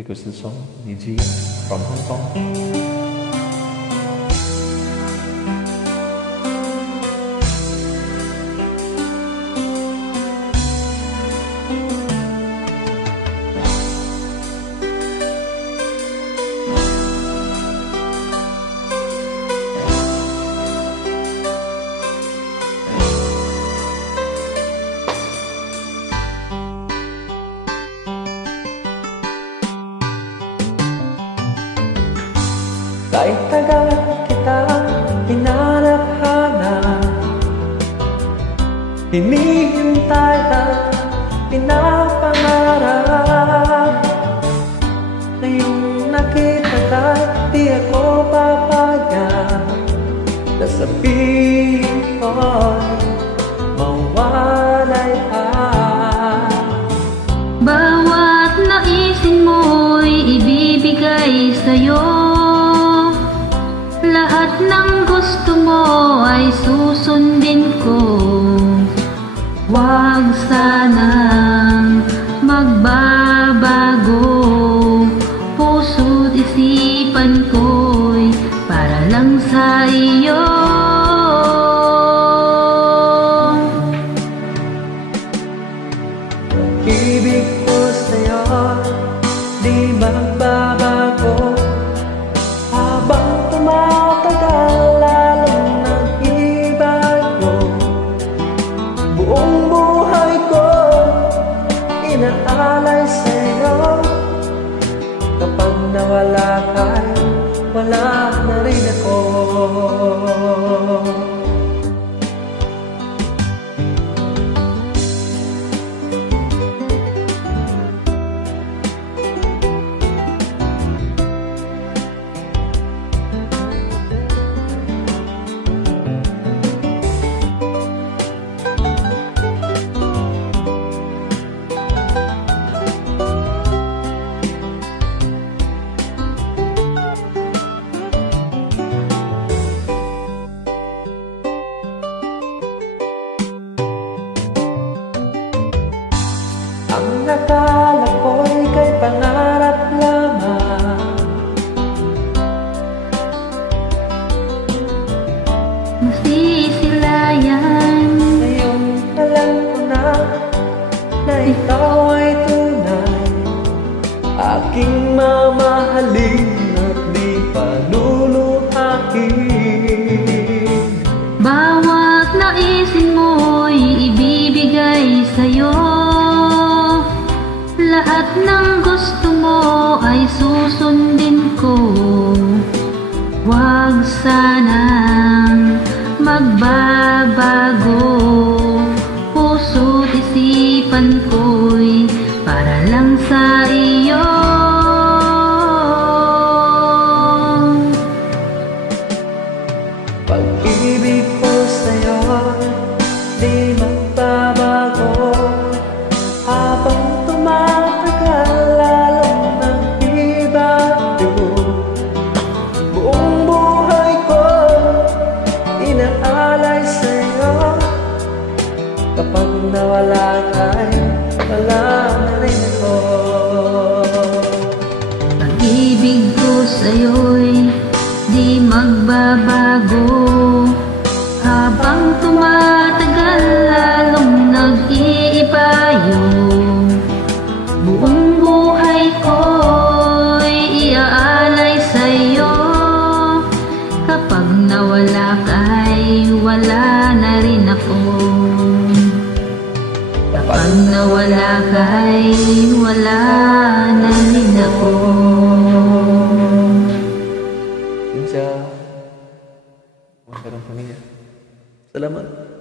requested song ni G from Hong Kong. Kahit tagal kitang hinanap-hanap, hinihintay at pinapangarap. Ngayong nakita ka, di ako papayag na sabihin ko'y mawalay ka. Bawat naisin mo'y ibibigay sa'yo. Lahat ng gusto mo ay susundin ko. Huwag sanang magbabago. Puso't isipan ko'y para lang sa iyo. Ibig ko sa'yo di magbabago. Habang tumatagal, lalong nag-ibago. Buong buhay ko inaalay sa'yo. Kapag nawala ka'y wala na rin ako. Ang akala ko'y kay pangarap lamang, masisilayan. ngayon alam ko na ikaw ay tunay, aking mamahalin at di paluluhain. Bawat naisin mo'y ibibigay sa'yo. Lahat ng gusto mo ay susundin ko. Huwag sanang magbabago. Puso't isipan ko'y para lang sa iyo. Pag-ibig ko sa'yo di magbabago. Habang tumatagal, lalong nag-ibago. Buong buhay ko inaalay sa'yo. Kapag nawala ka'y wala na rin ako. Pag-ibig ko sa'yo'y di magbabago. Habang tumatagal, lalong nag-iibayo. Buong buhay ko'y iaalay sa'yo. Kapag nawala ka'y wala na rin ako. Kapag nawala ka'y wala na rin ako. Insya, magkaroon kami. Salamat.